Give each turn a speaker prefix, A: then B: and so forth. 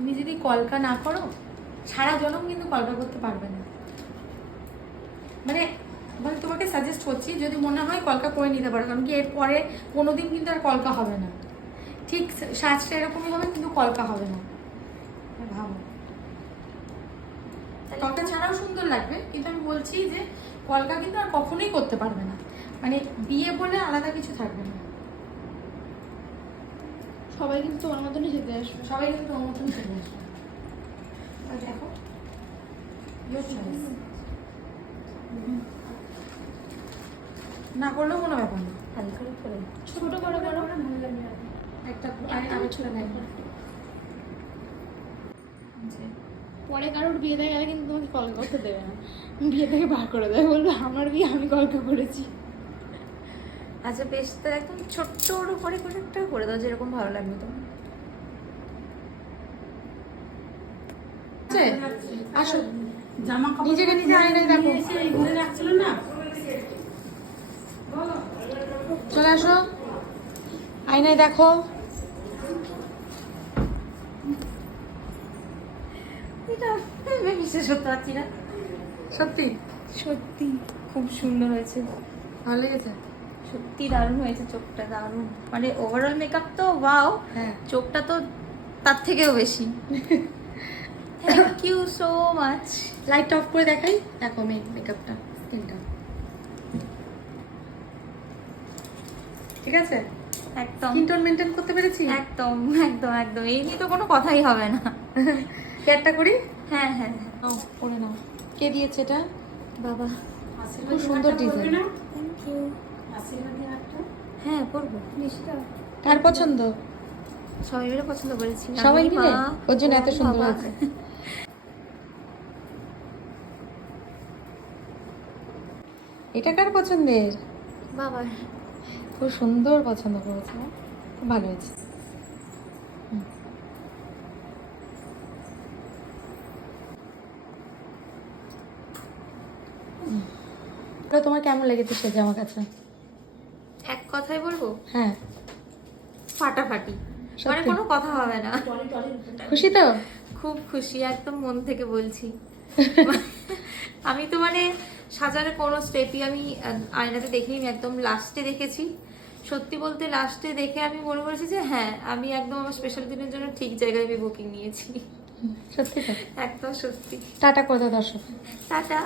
A: তুমি যদি কলকা না করো, সারা জনম কিন্তু কলকা করতে পারবে না। মানে মানে তোমাকে সাজেস্ট করছি, যদি মনে হয় কলকা করে নিতে পারো, কারণ কি এরপরে কোনো দিন কিন্তু আর কলকা হবে না। ঠিক সাজটা এরকমই হবে, কিন্তু কলকা হবে না। ভাবো। কলকা ছাড়াও সুন্দর লাগবে, কিন্তু আমি বলছি যে কলকা কিন্তু আর কখনোই করতে পারবে না। মানে বিয়ে বলে আলাদা কিছু থাকবে না।
B: সবাই কিন্তু তোমার মতনই যেতে আসবে।
A: সবাই কিন্তু ওর মতন চলে আসবে। দেখো না করলেও কোনো ব্যাপার না।
C: হালকা করে
B: ছোট বড় বড়
A: একটা ছোট লাগবে
B: পরে কারোর বিয়েতে গেলে কিন্তু তোমাকে কল করতে দেবে না। বিয়ে থেকে বার করে দেবে বলবে আমার বিয়ে আমি কলকা করেছি
C: আচ্ছা বেশ তো একদম ছোট্ট ওর উপরে করে একটা করে দাও যেরকম ভালো লাগবে তোমার।
A: আসো।
D: জামা কাপড়
A: নিজেকে নিজে আয়নায় দেখো।
D: ঘরে রাখছিল না?
A: চলে আসো। আয়নায় দেখো। সত্যি?
C: সত্যি খুব সুন্দর হয়েছে।
A: ভালো লেগেছে?
C: সত্যি দারুণ হয়েছে চোখটা দারুণ। মানে ওভারঅল মেকআপ তো ওয়াও
A: হ্যাঁ।
C: চোখটা তো তার থেকেও বেশি। Thank you so much
A: light off করে দেখাই দেখো মেকআপটা স্কিনটা ঠিক আছে?
C: একদম।
A: স্কিন টোন মেনটেন করতে পেরেছি?
C: একদম একদম একদম। এই নিয়ে তো কোনো কথাই হবে না।
A: হেয়ারটা করি?
C: হ্যাঁ হ্যাঁ হ্যাঁ।
A: করে নাও। কে দিয়েছে এটা?
C: বাবা।
A: খুব সুন্দর ডিজাইন
C: থ্যাংক ইউ হ্যাঁ নিশ্চয়
A: কার পছন্দ?
C: সবাই মিলে পছন্দ করেছি।
A: সবাই মিলে? ওর জন্য এত সুন্দর হয়েছে। এটা কার পছন্দের?
C: বাবার।
A: খুব সুন্দর পছন্দ করেছে। ভালো হয়েছে। তোমার কেমন লেগেছে সে জামা কাছে?
C: এক কথাই বলব?
A: হ্যাঁ।
C: ফাটাফাটি। মানে কোনো কথা হবে না।
A: খুশি তো?
C: খুব খুশি একদম মন থেকে বলছি। আমি তো মানে সাজারে কোনো স্টেপই আমি আয়নাতে দেখিনি একদম লাস্টে দেখেছি। সত্যি বলতে লাস্টে দেখে আমি মনে করেছি যে হ্যাঁ আমি একদম আমার স্পেশাল দিনের জন্য ঠিক জায়গায় আমি বুকিং নিয়েছি।
A: সত্যি
C: একদম সত্যি।
A: টাটা করে দাও দর্শক?
C: টাটা।